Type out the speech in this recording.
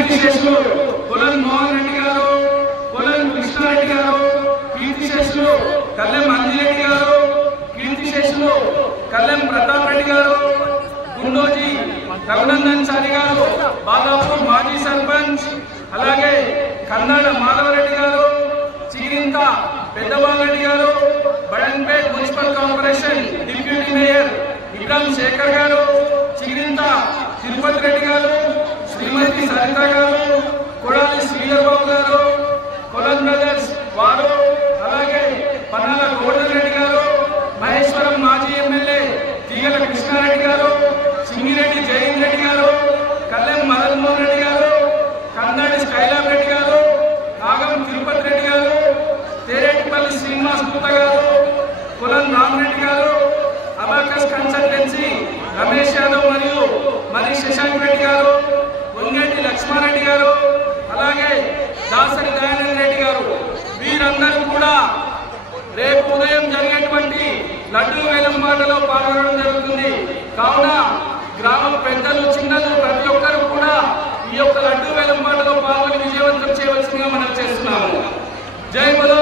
కీర్తిశేషులు కొలన్ మోహన్ రెడ్డి గారు, కొలన్ కృష్ణారెడ్డి గారు, కీర్తిశేషులు కల్లెం అంజిరెడ్డి గారు, కీర్తిశేషులు కల్లెం ప్రతాప్ రెడ్డి గారు, గుండోజీ రఘునందన్ చారి గారు, బాలాపూర్ మాజీ సర్పంచ్, అలాగే కన్నాడ మాధవరెడ్డి గారు, చిగిరింత పెద్దబాలరెడ్డి గారు, Badangpet municipal corporation deputy mayor Ibrahim Shekar గారు, చిగిరింత తిరుపతి రెడ్డి గారు, శ్రీమతి సరిత గారు, కొడాలి శ్రీధర్ బాబు గారు, కొలన్ బ్రదర్స్ వారు, అలాగే పన్నాల గోవర్ధన్ రెడ్డి గారు, మహేశ్వరం మాజీ ఎమ్మెల్యే తీగల కృష్ణారెడ్డి గారు, సింగిరెడ్డి జయంత్ రెడ్డి గారు, కల్లెం మదన్ మోహన్ రెడ్డి గారు, కన్నడి స్కైలాబ్ రెడ్డి గారు, నాగం తిరుపతి రెడ్డి గారు, తేరేటిపల్లి శ్రీనివాస్ గుప్త గారు, కొలన్ రామరెడ్డి గారు, అబాకస్ కన్సల్టెన్సీ రమేష్ యాదవ్ మరియు మరి శశాంక్ రెడ్డి గారు, వంగేటి లక్ష్మారెడ్డి గారు, అలాగే దాసరి దయానంద రెడ్డి గారు, వీరందరూ కూడా రేపు ఉదయం జరిగేటువంటి లడ్డూ వేలంపాటలో పాల్గొనడం జరుగుతుంది. కావున గ్రామ పెద్దలు చిన్నలు ప్రతి ఒక్కరు కూడా ఈ యొక్క లడ్డూ వేలంపాటలో పాల్గొని విజయవంతం చేయవలసిందిగా మనం చేస్తున్నాము. జై బలో